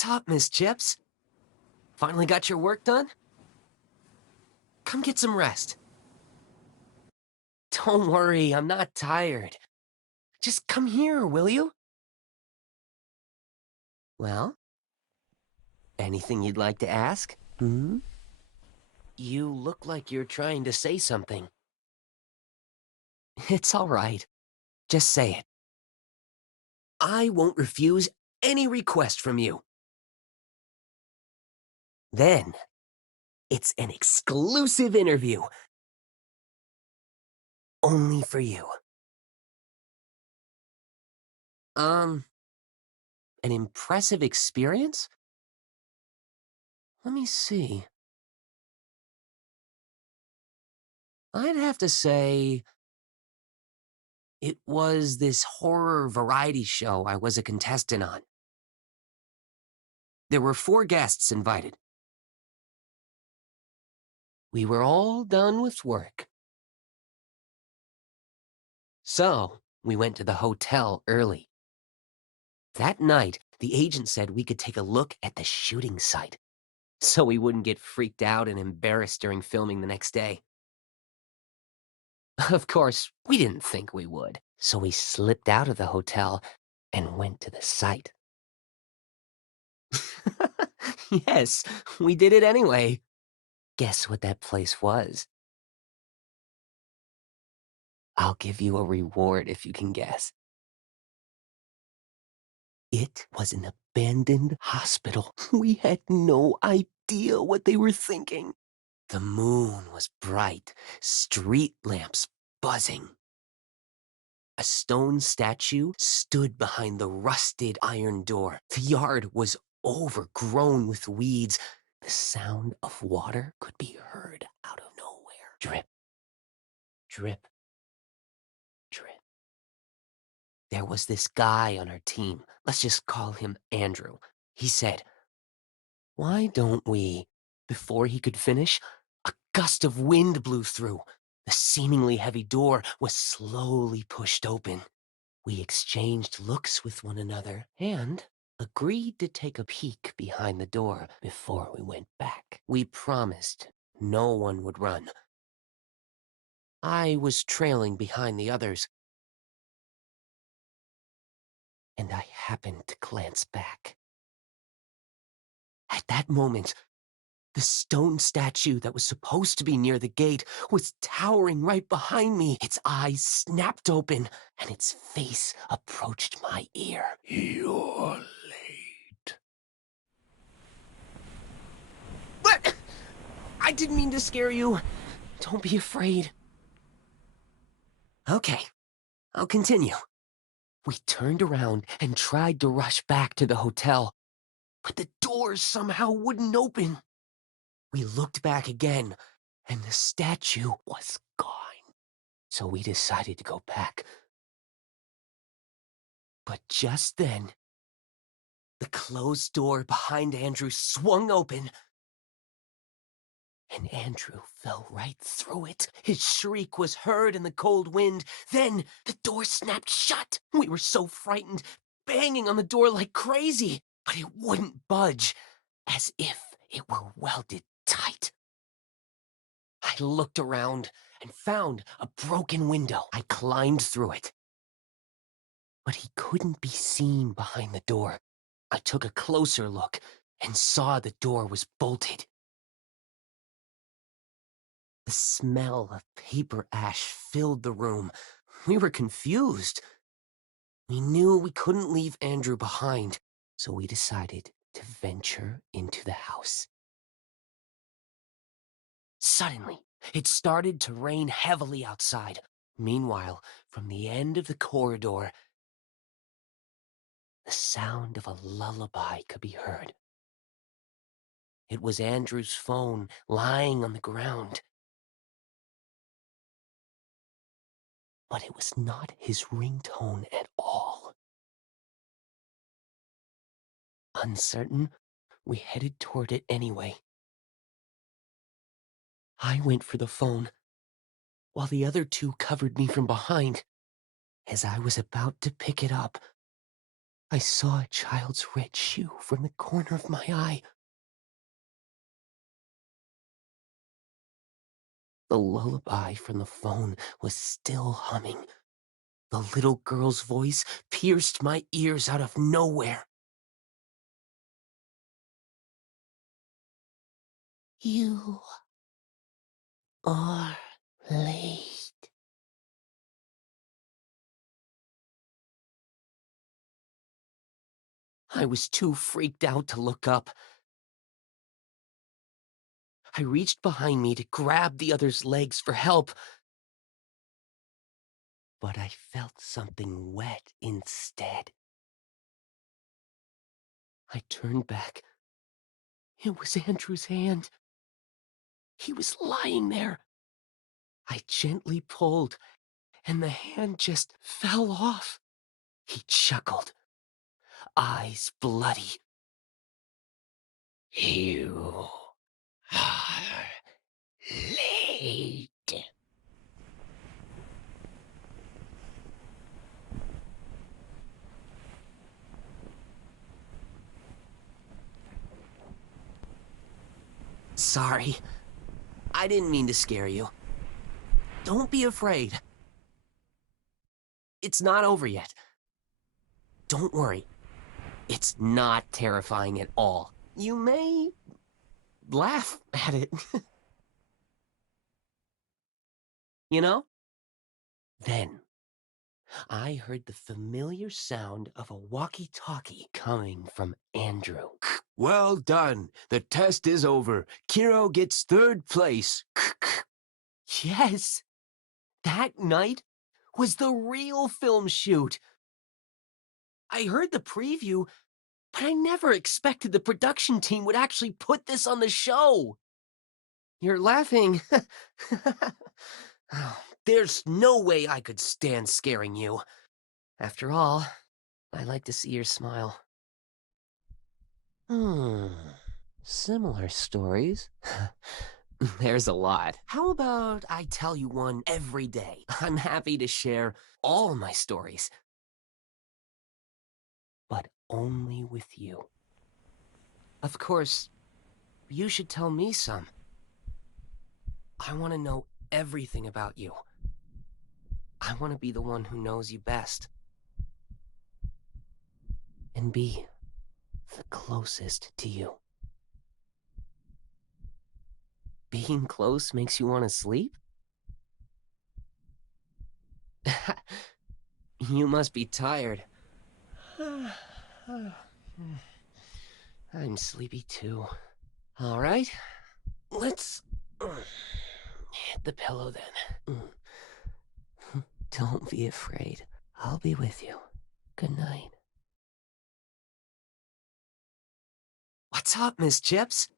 What's up, Miss Chips? Finally got your work done? Come get some rest. Don't worry, I'm not tired. Just come here, will you? Well, anything you'd like to ask? You look like you're trying to say something. It's all right. Just say it. I won't refuse any request from you. Then, it's an exclusive interview. Only for you. An impressive experience? Let me see. I'd have to say it was this horror variety show I was a contestant on. There were 4 guests invited. We were all done with work. So, we went to the hotel early. That night, the agent said we could take a look at the shooting site, so we wouldn't get freaked out and embarrassed during filming the next day. Of course, we didn't think we would, so we slipped out of the hotel and went to the site. Yes, we did it anyway. Guess what that place was? I'll give you a reward if you can guess. It was an abandoned hospital. We had no idea what they were thinking. The moon was bright, street lamps buzzing. A stone statue stood behind the rusted iron door. The yard was overgrown with weeds. The sound of water could be heard out of nowhere. Drip, drip, drip. There was this guy on our team. Let's just call him Andrew. He said, "Why don't we?" Before he could finish, a gust of wind blew through. The seemingly heavy door was slowly pushed open. We exchanged looks with one another and agreed to take a peek behind the door before we went back. We promised no one would run. I was trailing behind the others, and I happened to glance back. At that moment, the stone statue that was supposed to be near the gate was towering right behind me. Its eyes snapped open, and its face approached my ear. "You're late." But I didn't mean to scare you. Don't be afraid. Okay, I'll continue. We turned around and tried to rush back to the hotel, but the doors somehow wouldn't open. We looked back again, and the statue was gone. So we decided to go back. But just then, the closed door behind Andrew swung open, and Andrew fell right through it. His shriek was heard in the cold wind. Then the door snapped shut. We were so frightened, banging on the door like crazy, but it wouldn't budge, as if it were welded tight. I looked around and found a broken window. I climbed through it, but he couldn't be seen behind the door. I took a closer look and saw the door was bolted. The smell of paper ash filled the room. We were confused. We knew we couldn't leave Andrew behind, so we decided to venture into the house. Suddenly, it started to rain heavily outside. Meanwhile, from the end of the corridor, the sound of a lullaby could be heard. It was Andrew's phone lying on the ground. But it was not his ringtone at all. Uncertain, we headed toward it anyway. I went for the phone, while the other 2 covered me from behind. As I was about to pick it up, I saw a child's red shoe from the corner of my eye. The lullaby from the phone was still humming. The little girl's voice pierced my ears out of nowhere. You are late. I was too freaked out to look up. I reached behind me to grab the other's legs for help, but I felt something wet instead. I turned back. It was Andrew's hand. He was lying there. I gently pulled, and the hand just fell off. He chuckled, eyes bloody. You are late. Sorry. I didn't mean to scare you. Don't be afraid. It's not over yet. Don't worry. It's not terrifying at all. You may laugh at it. You know? Then, I heard the familiar sound of a walkie-talkie coming from Andrew. Well done. The test is over. Kiro gets 3rd place. Yes. That night was the real film shoot. I heard the preview, but I never expected the production team would actually put this on the show. You're laughing. There's no way I could stand scaring you. After all, I like to see your smile. Similar stories? There's a lot. How about I tell you one every day? I'm happy to share all my stories. But only with you. Of course, you should tell me some. I want to know everything about you. I want to be the one who knows you best. And be the closest to you. Being close makes you want to sleep? You must be tired. I'm sleepy too. All right, let's hit the pillow then. Don't be afraid. I'll be with you. Good night. What's up, Miss Chips?